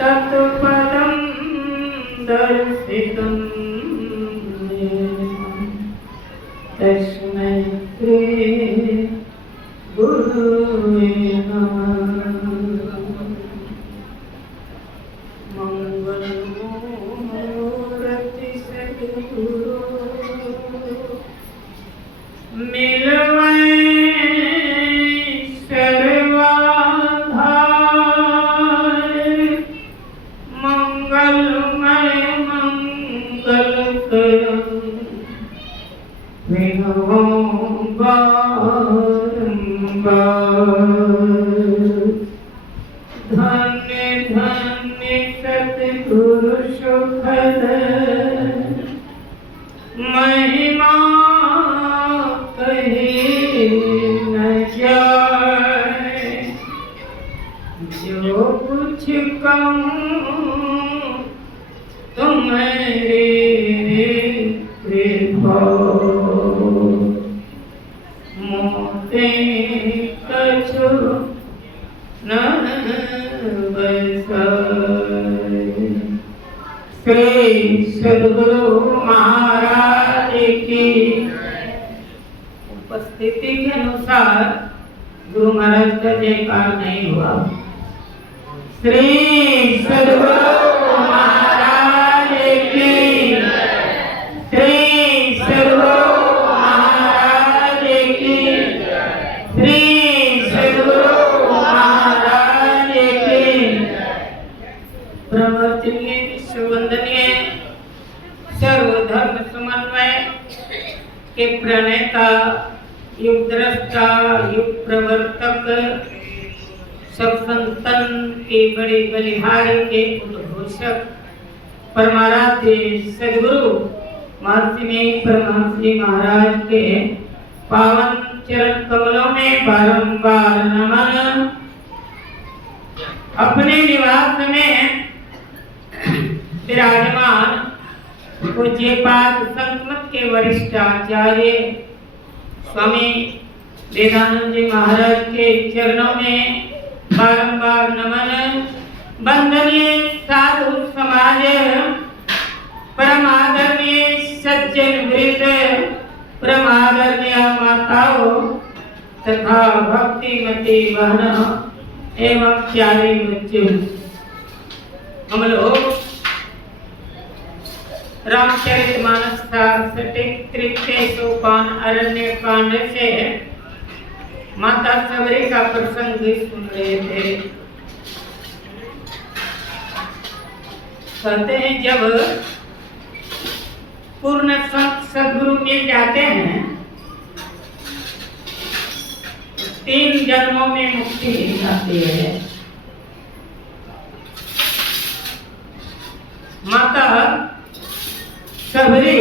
तत्पदं दर्शितं तस्मै श्री गुरुवे नमः। मंगलमूर्ति सद्गुरु मिलवै सर्वाधार, मंगलमय मंगलकरं विनवं बारंबार। धन्य धन्य सद्गुरु सुखद महिमा कही न जाए। जो कुछ कहूँ तुम्हारी कृपा, मोते कछु न बसाए। श्री सद्गुरु महाराज की उपस्थिति के अनुसार गुरु महाराज का जयकार नहीं हुआ। श्री सद्गुरु महाराज की, श्री सद्गुरु महाराज की, श्री सद्गुरु महाराज की। प्रवर्तनीय विश्ववंदनीय सर्वधर्म समन्वय के प्रणेता, युग द्रष्टा, युग प्रवर्तक, सब संतन के बड़े बलिहारी के उद्घोषक परमाराध्य सद्गुरु महर्षि में परमहंस जी महाराज के पावन चरण कमलों में बारंबार नमन। अपने निवास में विराजमान पूज्यपाद संतमत के वरिष्ठ आचार्य स्वामी वेदानंद जी महाराज के चरणों में बारंबार नमन। वंदनीय साधु समाज, परम आदरणीय सज्जन वृंद, परम आदरणीय माताओं तथा भक्तिमती बहनों एवं प्यारे बच्चों, हम लोग रामचरितमानस का तृतीय सोपान अरण्य कांड से माता सबरी का प्रसंग सुन रहे थे। कहते हैं जब पूर्ण संत सद्गुरु मिल जाते हैं 3 जन्मों में मुक्ति आती है। माता सबरी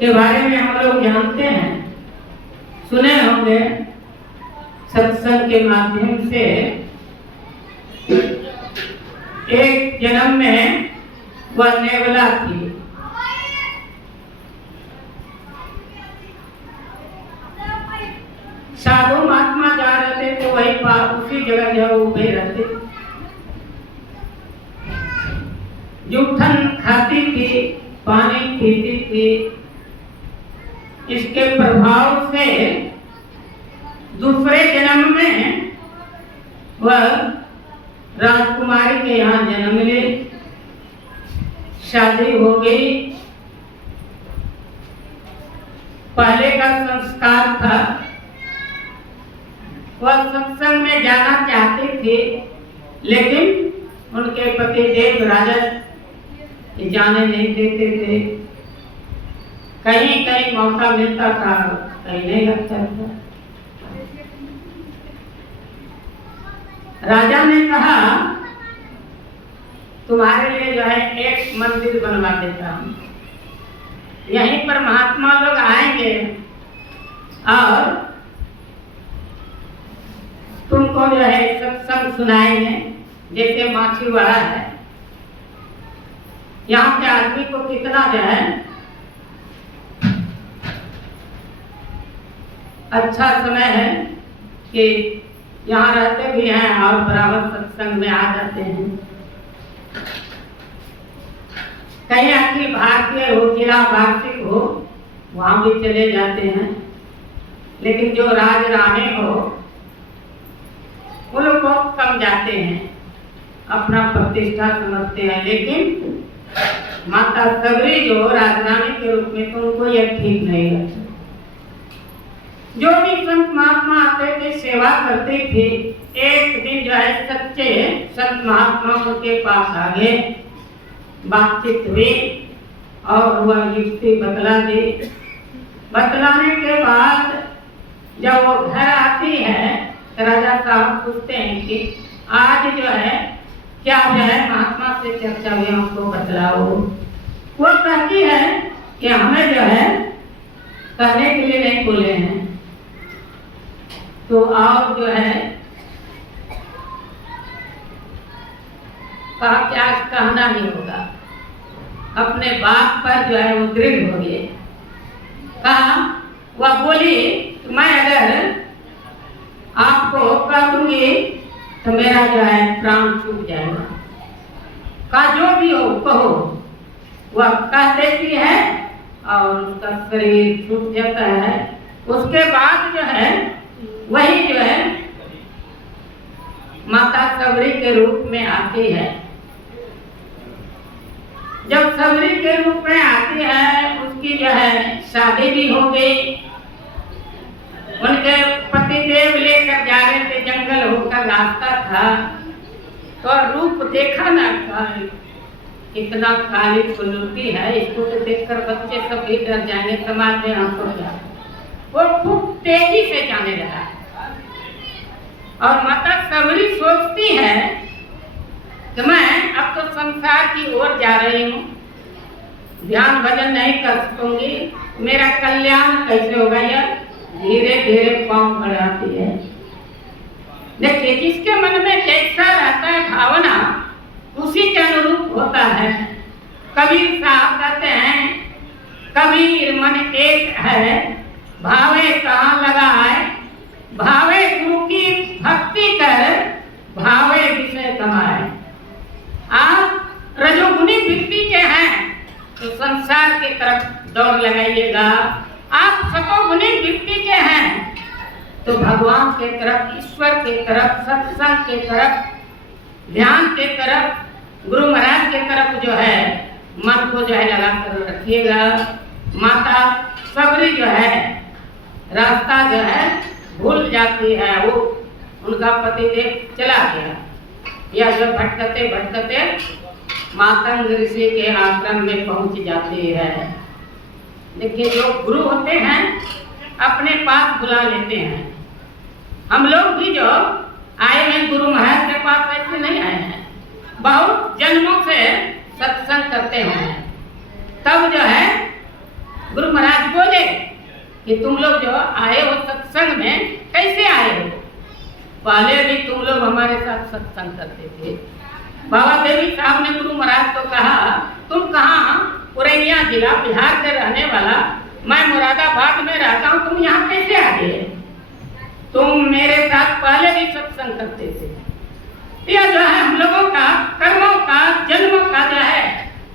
के बारे में हम लोग जानते हैं, सुने होंगे सत्संग के माध्यम से। एक जन्म में वह नेवला थी। साधु महात्मा जा रहे थे तो वही उसी जगह जो उभे रहते। जूठन खाती थी, पानी पीती थी। इसके प्रभाव से दूसरे जन्म में वह राजकुमारी के यहाँ जन्म ले, शादी हो गई। पहले का संस्कार था, वह सत्संग में जाना चाहती थी, लेकिन उनके पति देव राजा जाने नहीं देते थे। कहीं कहीं मौका मिलता था, कहीं नहीं लगता था। राजा ने कहा तुम्हारे लिए जो है एक मंदिर बनवा देता हूँ, यहीं पर महात्मा लोग आएंगे और तुमको जो है सत्संग सुनाएंगे। जैसे माछीवाड़ा है, यहाँ के आदमी को कितना जो है अच्छा समय है कि यहाँ रहते भी हैं और बराबर सत्संग में आ जाते हैं। कहीं अखिल भारतीय हो, जिला वार्षिक हो, वहां भी चले जाते हैं। लेकिन जो राज राणे हो वो लोग बहुत कम जाते हैं, अपना प्रतिष्ठा समझते हैं। लेकिन माता सबरी जो राजरानी के रूप में, तो उनको यह ठीक नहीं लगता। जो भी संत महात्मा आते थे, सेवा करते थे, एक दिन जो है सच्चे संत महात्मा उनके पास आ गए, बातचीत हुई और वह युक्ति बतला दी। बतलाने के बाद जब वो घर आती है तो राजा साहब पूछते हैं कि आज जो है क्या जो है महात्मा से चर्चा हुई, हमको बतलाओ। वो कहती है कि हमें जो है कहने के लिए नहीं बोले हैं, तो आप जो है कहा क्या कहना नहीं होगा। अपने बात पर जो है वो दृढ़ हो गए। कहा वह बोली मैं अगर आपको कह दूंगी तो मेरा जो है प्राण छूट जाएगा। का जो भी हो कहो। वह कह देती है और उसका शरीर छूट जाता है। उसके बाद जो है वही जो है माता सबरी के रूप में आती है। जब सबरी के रूप में आती है, उसकी जो है शादी भी हो गई। उनके पतिदेव लेकर जा रहे थे, जंगल होकर रास्ता था, तो रूप देखा ना था, इतना काली फुलूटी है, इसको तो देखकर बच्चे सब भी डर जाएंगे, समाज में हमको क्या। वो खूब तेजी से जाने लगा और माता सबरी सोचती है कि मैं अब तो संसार की ओर जा रही हूँ, ध्यान भजन नहीं कर सकूंगी, मेरा कल्याण कैसे होगा। यह धीरे धीरे पांव बढ़ाती है। देखिए जिसके मन में जैसा रहता है भावना, उसी के अनुरूप होता है। कबीर साहब कहते हैं कबीर मन एक है, भावे कहाँ लगा है, भावे गुरु की भक्ति कर, भावे विषय कमाए। आप रजोगुनी वृत्ति के हैं तो संसार की तरफ दौड़ लगाइएगा। आप सतोगुनी वृत्ति के हैं तो भगवान के तरफ, ईश्वर के तरफ, सत्संग के तरफ, ध्यान के तरफ, गुरु महाराज के तरफ जो है मन को जो है लगा कर रखिएगा। माता सबरी जो है रास्ता जो है भूल जाती है। वो उनका पतिदेव चला गया। यह जो भटकते भटकते मातंग ऋषि के आश्रम में पहुंच जाती है। देखिए जो गुरु होते हैं अपने पास बुला लेते हैं। हम लोग भी जो आए हैं गुरु महाराज के पास ऐसे नहीं आए हैं, बहुत जन्मों से सत्संग करते हैं। तब जो है गुरु महाराज बोले कि तुम लोग जो आए हो सत्संग में कैसे आए हो। पहले भी तुम लोग हमारे साथ सत्संग करते थे। बाबा देवी साहब ने गुरु महाराज को कहा तुम कहाँ, पुरैनिया जिला बिहार के रहने वाला, मैं मुरादाबाद में रहता हूँ, तुम यहाँ कैसे आ गए। तुम मेरे साथ पहले भी सत्संग करते थे। यह जो है हम लोगों का कर्मों का, जन्मों का जो है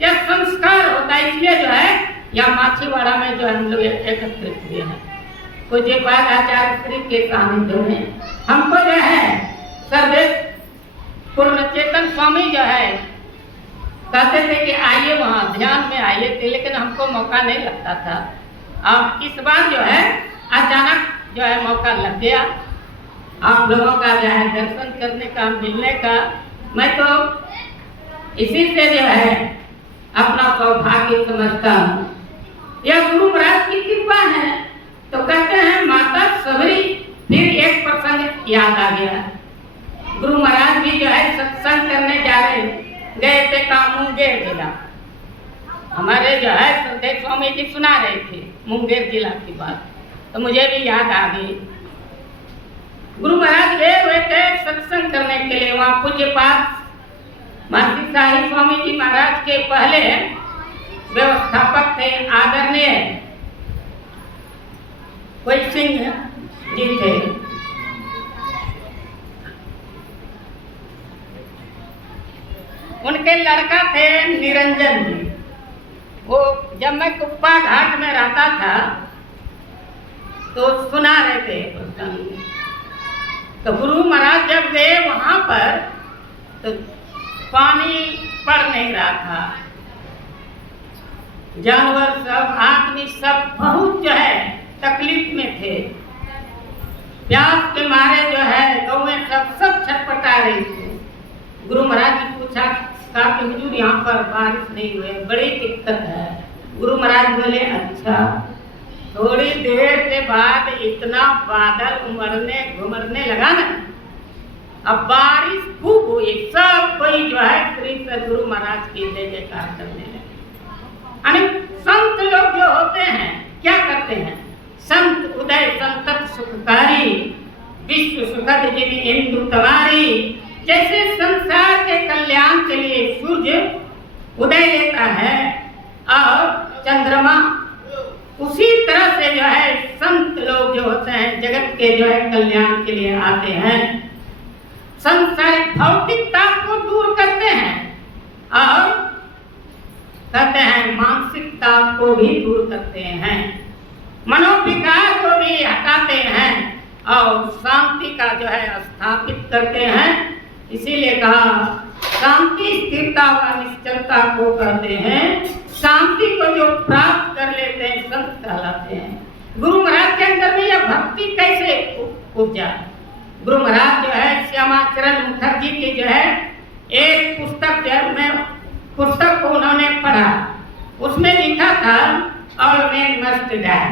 यह संस्कार होता है। इसलिए जो है यह माछीवाड़ा में जो हम लोग एकत्रित हुए हैं। पूज्य पाद आचार्य श्री के सानिध्य में हमको जो है सर्वेश पूर्ण चेतन स्वामी जो है कहते थे कि आइए वहाँ ध्यान में आइए थे, लेकिन हमको मौका नहीं लगता था। अब इस बार जो है अचानक जो है मौका लग गया आप लोगों का जो है दर्शन करने का, मिलने का। मैं तो इसी से जो है अपना सौभाग्य समझता हूँ। यह गुरु महाराज की कृपा है। तो कहते हैं माता सबरी, फिर एक प्रसंग याद आ गया। गुरु महाराज भी जो है सत्संग करने जा रहे गए थे मुंगेर जिला। हमारे जो है संदेश स्वामी जी सुना रहे थे मुंगेर जिला की बात, तो मुझे भी याद आ गई। गुरु महाराज गए हुए थे सत्संग करने के लिए। वहाँ पूज्य पाठ महर्षि शाही स्वामी जी महाराज के पहले व्यवस्थापक थे, आदरणीय कोई सिंह जी थे। उनके लड़का थे निरंजन जी। वो जब मैं कुप्पा घाट में रहता था तो सुना रहे थे प्रसंग। तो गुरु महाराज जब गए वहां पर तो पानी पड़ नहीं रहा था। जानवर सब, आदमी सब बहुत जो है तकलीफ में थे। प्यास के मारे जो है गौएं सब छटपटा रही थी। गुरु महाराज ने पूछा, कहा कि हुजूर यहाँ पर बारिश नहीं हुई, बड़ी दिक्कत है। गुरु महाराज बोले अच्छा। थोड़ी देर के बाद इतना बादल उमड़ने घुमरने लगा ना, अब बारिश खूब हुई। सब कोई जो है कृष्ण गुरु महाराज की जय जयकार करने लगे। संत लोग जो होते हैं क्या करते हैं? संत उदय संतत सुखकारी, विश्व सुखद जिन इंदु तवारी। जैसे संसार के कल्याण के लिए सूर्य उदय लेता है और चंद्रमा, उसी तरह से जो है संत लोग जो होते हैं जगत के जो है कल्याण के लिए आते हैं। संसारिक भौतिकता को दूर करते हैं और कहते हैं मानसिकता को भी दूर करते हैं, मनोविकार को भी हटाते हैं और शांति का जो है स्थापित करते हैं। इसीलिए कहा शांति स्थिरता व निश्चलता को कहते हैं। शांति को जो प्राप्त कर लेते हैं संत कहलाते हैं। गुरु महाराज के अंदर में यह भक्ति कैसे उपजा? गुरु महाराज जो है श्यामाचरण मुखर्जी की जो है एक पुस्तक जो है मैं पुस्तक को उन्होंने पढ़ा, उसमें लिखा था ऑल मेन मस्ट डाई,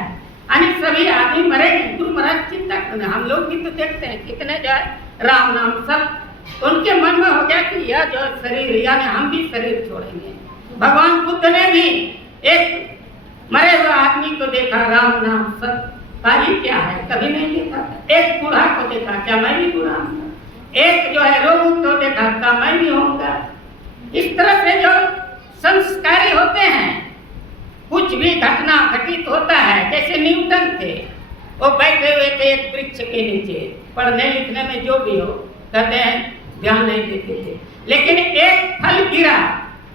यानी सभी आदमी मरेंगे। गुरु महाराज चिंता करना, हम लोग भी तो देखते हैं कितने जो है राम नाम सब उनके मन में हो गया कि यह जो शरीर यानी हम भी शरीर छोड़ेंगे। भगवान बुद्ध ने भी एक मरे हुए आदमी को देखा, राम नाम सब कार्य क्या है कभी नहीं देखा। एक बूढ़ा को देखा, क्या मैं भी बूढ़ा हूँ? एक जो है रोगी को देखा, क्या मैं भी होऊंगा? इस तरह से जो संस्कारी होते हैं, कुछ भी घटना घटित होता है। जैसे न्यूटन थे, वो बैठे हुए थे एक वृक्ष के नीचे, पढ़ने लिखने में जो भी हो कहते हैं ध्यान नहीं देते थे, लेकिन एक फल गिरा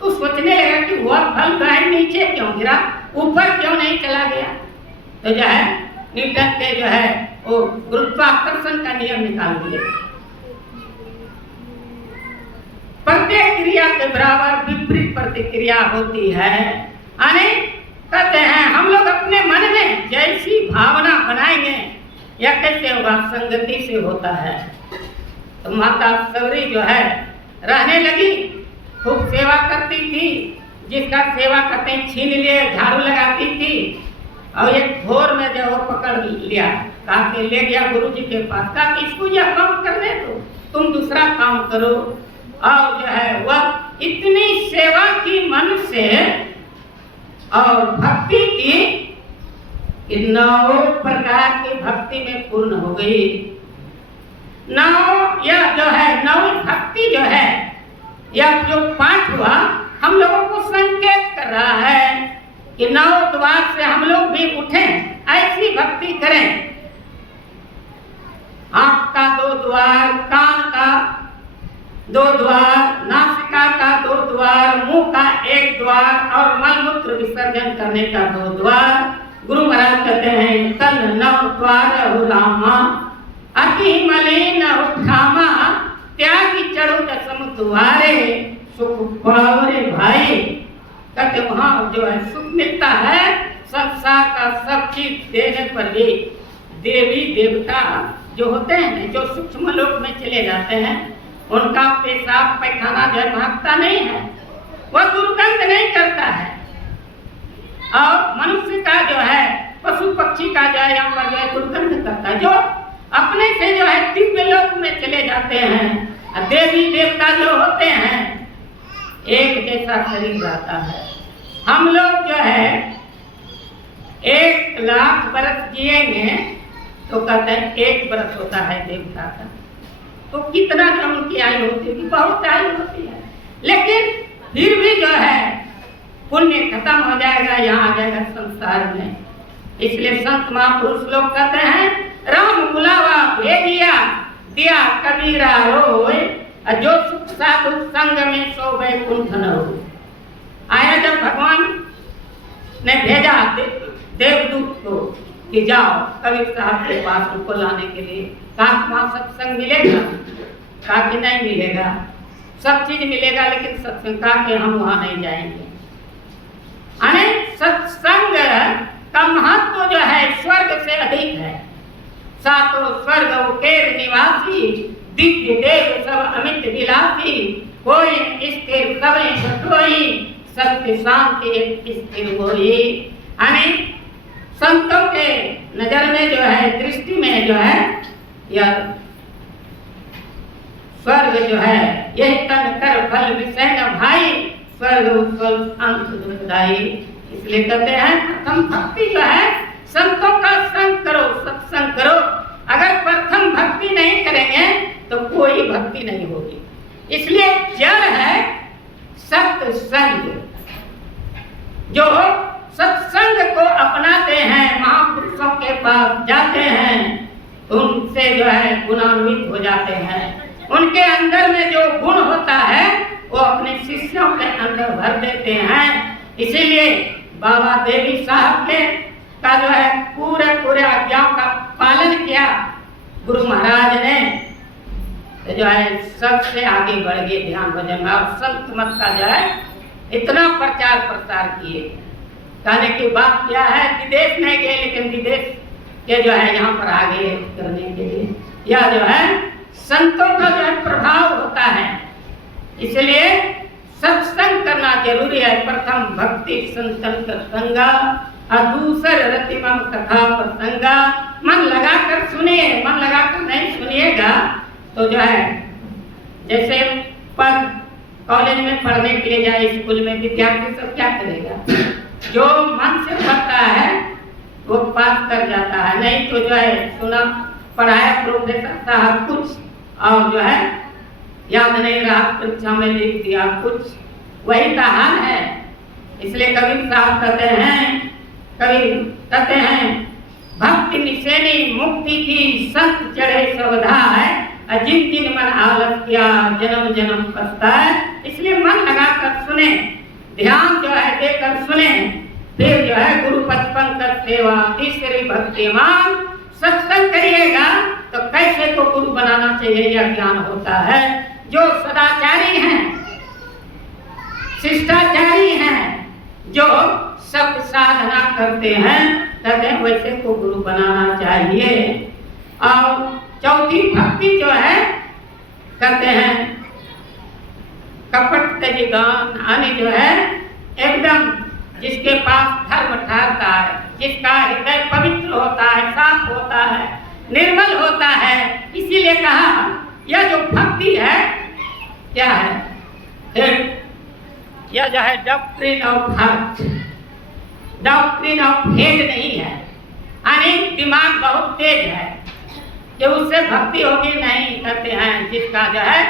तो सोचने लगा कि वह फल गाय नीचे क्यों गिरा, ऊपर क्यों नहीं चला गया। तो जो है न्यूटन के जो है वो गुरुत्वाकर्षण का नियम निकाल दिए। प्रत्येक क्रिया के बराबर विपरीत प्रतिक्रिया होती है। यानी कहते हैं हम लोग अपने मन में जैसी भावना बनाएंगे या कैसे होगा, संगति से होता है। तो माता सबरी जो है रहने लगी, खूब सेवा करती थी, जिसका सेवा करते छीन लिए झाड़ू लगाती थी। और एक भोर में जो वो पकड़ लिया, कहा के ले गया गुरुजी के पास, कहा कि इसको यह काम करने दो, तुम दूसरा काम करो। और जो है वह इतनी सेवा की मन से और भक्ति की कि 9 प्रकार की भक्ति में पूर्ण हो गई। 9 यह जो है 9 भक्ति जो है यह जो पाठ हुआ हम लोगों को संकेत कर रहा है कि 9 द्वार से हम लोग भी उठें, ऐसी भक्ति करें। आंख का 2 द्वार, कान का 2 द्वार, नासिका का 2 द्वार, मुंह का 1 द्वार और मलमूत्र विसर्जन करने का 2 द्वार। गुरु महाराज कहते हैं तन 9 द्वार हो रामा, अति मलिन उठामा, त्यागी चढ़ो दसम द्वारे, सुख पावरे भाई। कहते वहां जो है सुख मिलता है, संसार का सब चीज देने पर भी देवी देवता जो होते हैं जो सूक्ष्म लोक में चले जाते हैं, उनका पेशाब पैखाना जो है भागता नहीं है, वह दुर्गंध नहीं करता है। और मनुष्य का जो है पशु पक्षी का जो है यहाँ पर जो है दुर्गंध करता है। जो अपने से जो है दिव्य लोक में चले जाते हैं, देवी देवता जो होते हैं एक जैसा शरीर रहता है। हम लोग जो है 1 लाख बरस जिएंगे तो कहते हैं 1 बरस होता है देवता का, तो कितना जो उनकी आयु होती है, बहुत आयु होती है। लेकिन फिर भी जो है पुण्य खत्म हो जाएगा, यहाँ आ जाएगा संसार में। इसलिए संत महापुरुष लोग कहते हैं राम बुलावा भेजिया, दिया कबीरा रोए, और जो सुख साधु संग में सो वैकुंठ न हो। आया जब भगवान ने भेजा देवदूत को कि जाओ कबीर साहब के पास उनको लाने के लिए, कहा वहां सत्संग मिलेगा? कहा कि नहीं मिलेगा, सब चीज मिलेगा लेकिन सत्संग, कहा कि हम वहां नहीं जाएंगे। अने सत्संग का महत्व जो है स्वर्ग से अधिक है। सातों स्वर्ग उकेर निवासी, दिव्य देव सब अमित विलासी, कोई स्थिर कवि सतोई, सत्य शांति स्थिर होई। अने संतों के नजर में जो है, दृष्टि में जो है, यह स्वर्ग जो है यही तन कर फल विषय न भाई, स्वर्ग उत्पल अंत दुखदाई। इसलिए कहते हैं प्रथम भक्ति जो है, संतों का संग करो, सत्संग करो। अगर प्रथम भक्ति नहीं करेंगे तो कोई भक्ति नहीं होगी। इसलिए जड़ है सत्संग। जो सत्संग को अपनाते हैं, महापुरुषों के पास जाते हैं, उनसे जो है गुणान्वित हो जाते हैं। उनके अंदर में जो गुण होता है वो अपने शिष्यों के अंदर भर देते हैं। इसीलिए बाबा देवी साहब के का जो है पूरे आज्ञाओं का पालन किया गुरु महाराज ने, तो जो है सबसे आगे बढ़ गए ध्यान भजन में। और संत मत का जो है इतना प्रचार प्रसार किए। कहने की बात क्या है, विदेश नहीं गए लेकिन विदेश के जो है यहाँ पर आगे करने के लिए, यह जो है संतों का जो है प्रभाव होता है। इसलिए सत्संग करना जरूरी है। प्रथम भक्ति संतन का संगा और दूसर रतिमम कथा प्रसंगा। मन लगाकर सुनिए, मन लगाकर नहीं सुनिएगा तो जो है, जैसे कॉलेज में पढ़ने के लिए जाए, स्कूल में विद्यार्थी सब क्या करेगा? जो मन से पढ़ता है वो पास कर जाता है, नहीं तो जो है सुना पढ़ाया प्रोफेसर साहब कुछ और जो है याद नहीं रहा, परीक्षा में लिख दिया कुछ, वही तो हाल है। इसलिए कबीर साहब कहते हैं भक्ति निशेनी मुक्ति की संत चढ़े सवधा है, जिन जिन मन आलस किया जन्म जन्म पछताए। इसलिए मन लगाकर सुने, ध्यान जो है देकर सुने, फिर जो है गुरु पद पंकज सेवा, तीसरी भक्तिमान। सत्संग करिएगा तो कैसे को गुरु बनाना चाहिए यह ज्ञान होता है। जो सदाचारी हैं, शिष्टाचारी हैं, जो सब साधना करते हैं, कहते हैं वैसे को गुरु बनाना चाहिए। और चौथी भक्ति जो है कहते हैं कपट तजगान, आने जो है एकदम जिसके पास धर्म ठहरता है, जिसका हृदय पवित्र होता है, साफ होता है, निर्मल होता है। इसीलिए कहा यह जो भक्ति है क्या है, यह जो है doctrine of heart, doctrine of head नहीं है। यानी दिमाग बहुत तेज है कि उससे भक्ति होगी नहीं। कहते हैं जिसका जो है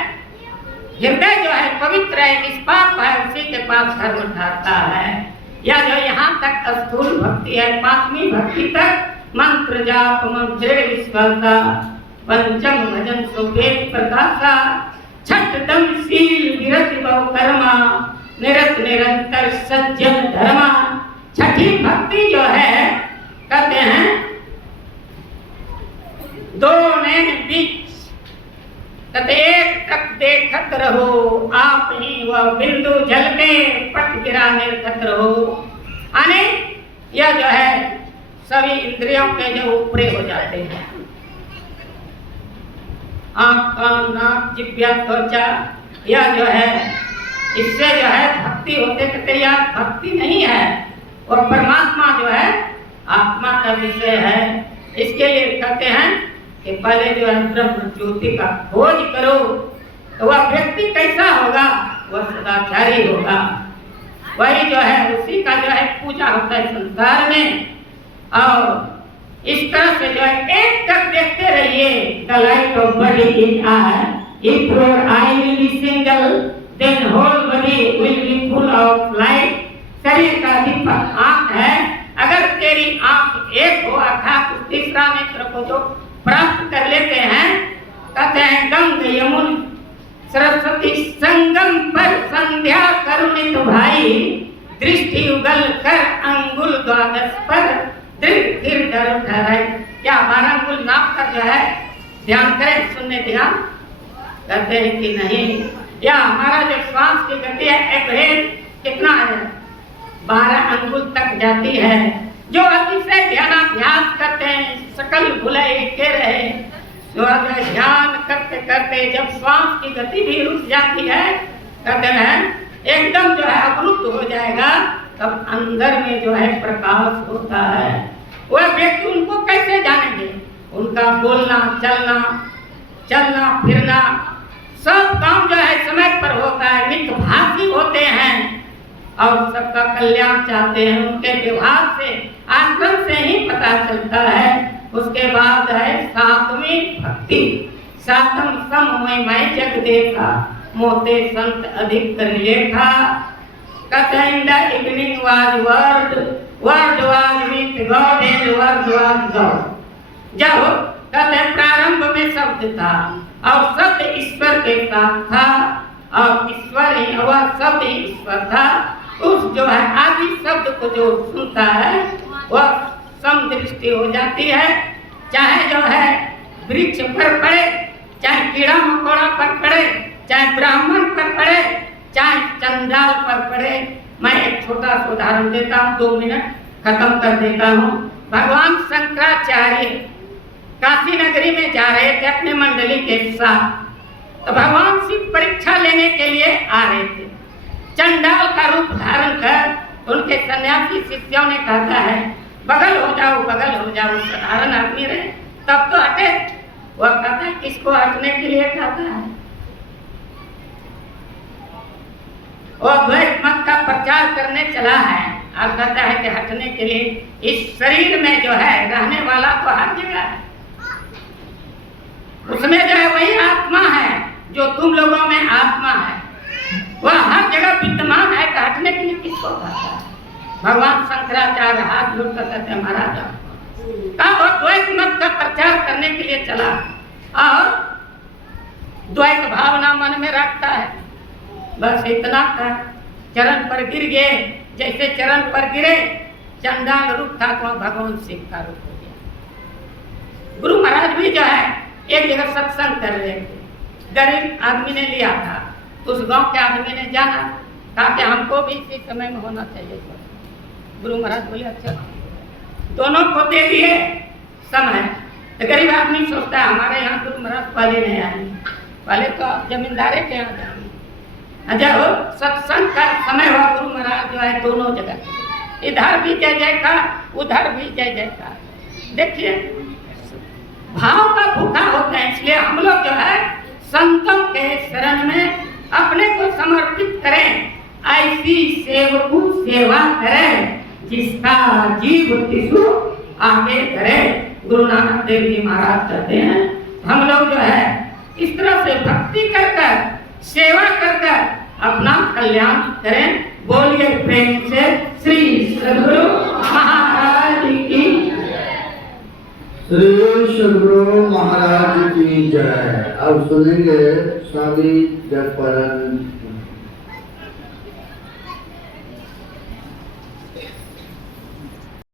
हृदय जो है पवित्र है, निष्पाप है, उसी के पास धर्म ठहरता है। या जो यहाँ तक स्थूल भक्ति है, पांचवी भक्ति तक मंत्र जाप मंत्र विश्वासा, पंचम भजन सुवेद प्रकाशा, छठ दम शील विरति बहु कर्मा, निरत निरंतर सज्जन धर्मा। छठी भक्ति जो है कहते हैं दो नैन बीच, कहते एक तक देखत रहो, आप ही वह बिंदु जल में पट गिरा निर्गत रहो। आने यह जो है सभी इंद्रियों के जो ऊपरे हो जाते हैं, आँख कान नाक जिह्वा त्वचा, यह जो है इससे जो है भक्ति होते। कहते यह भक्ति नहीं है, और परमात्मा जो है आत्मा का विषय है। इसके लिए कहते हैं कि पहले जो है ब्रह्म ज्योति का खोज करो, तो वह व्यक्ति कैसा होगा, वह सदाचारी होगा। वही जो है उसी का जो है पूजा होता है संसार में। और इस तरह से जो है एक तक देखते रहिए। The light of body is eye. If your eye will be single, then whole body will be full of light. शरीर का दीपक आँख है। अगर तेरी आँख एक हो अर्थात तीसरा नेत्र को जो प्राप्त कर लेते हैं, कहते हैं गंग यमुन सरस्वती संगम पर संध्या करुणित भाई, दृष्टि उगल कर अंगुल द्वादश पर दृढ़ डर ठहराई। क्या 12 अंगुल नाप कर जो है ध्यान करें, सुनने ध्यान करते हैं कि नहीं। या हमारा जो श्वास की गति है एवरेज कितना है, 12 अंगुल तक जाती है। जो अतिशय ध्यानाभ्यास करते हैं, सकल भुलई के रहे, जो ध्यान करते करते जब श्वास की गति भी रुक जाती है, कहते हैं एकदम जो है अवरुद्ध हो जाएगा, तब अंदर में जो है प्रकाश होता है। वह व्यक्ति उनको कैसे जानेंगे? उनका बोलना, चलना फिरना सब काम जो है समय पर होता है, मितभाषी होते हैं और सबका कल्याण चाहते हैं। उनके व्यवहार से, आचरण से ही पता चलता है। उसके बाद है सातवीं भक्ति। सातम सम हुए मैं जग देखा, मोते संत अधिक कर लेखा। कहते in the evening was word was with God and word was God. जब कहते प्रारंभ में शब्द था और शब्द ईश्वर के साथ था और ईश्वर ही, वह शब्द ही ईश्वर था। उस जो है आदि शब्द को जो सुनता है वह समदृष्टि हो जाती है। चाहे जो है वृक्ष पर पड़े, चाहे कीड़ा मकोड़ा पर पड़े, चाहे ब्राह्मण पर पड़े, चाहे चंडाल पर पड़े। मैं एक छोटा सा उदाहरण देता हूँ, 2 मिनट खत्म कर देता हूँ। भगवान शंकराचार्य काशी नगरी में जा रहे थे अपने मंडली के साथ, तो भगवान शिव परीक्षा लेने के लिए आ रहे थे। चंडाल का रूप धारण कर उनके सन्यासी शिष्यों ने कहा है बगल हो जाओ, साधारण आदमी रहे तब तो हटे। वह कहता है किसको हटने के लिए कहता है? वह द्वैत मत का प्रचार करने चला है और कहता है कि हटने के लिए। इस शरीर में जो है रहने वाला तो हर जगह है, उसमें जो है वही आत्मा है जो तुम लोगों में आत्मा है, वह हर जगह विद्यमान है। हटने के लिए किसको कहता है? भगवान शंकराचार्य हाथ जोड़कर कहते हैं महाराज और द्वैत मत का प्रचार करने के लिए चला और द्वैत भावना मन में रखता है। बस इतना था, चरण पर गिर गए। जैसे चरण पर गिरे, चंडाल रूप था तो भगवान शिव का रूप हो गया। गुरु महाराज भी जो है एक जगह सत्संग कर रहे थे, गरीब आदमी ने लिया था, तो उस गांव के आदमी ने जाना, कहा कि हमको भी इसी समय में होना चाहिए। गुरु महाराज बोले अच्छा, दोनों को दे दिए समय। तो गरीब आदमी सोचता है हमारे यहाँ गुरु महाराज पहले नहीं आएंगे, पहले तो जमींदारे के यहाँ जाएंगे। जब सत्संग का समय हुआ, गुरु महाराज जो है दोनों जगह, इधर भी जय जयकार, उधर भी जय जयकार। देखिए भाव का भूखा होता है, इसलिए हम लोग जो है संतों के शरण में अपने को समर्पित करें। ऐसी सेवकु सेवा करें जिसका जीव तिसु आगे करे। गुरु नानक देव जी महाराज कहते हैं हम लोग जो है इस तरह से भक्ति कर कर, सेवा कर कर अपना कल्याण करें। बोलिए प्रेम से श्री सद्गुरु महाराज की, श्री सद्गुरु महाराज की जय। अब सुनेंगे स्वामी जगपरन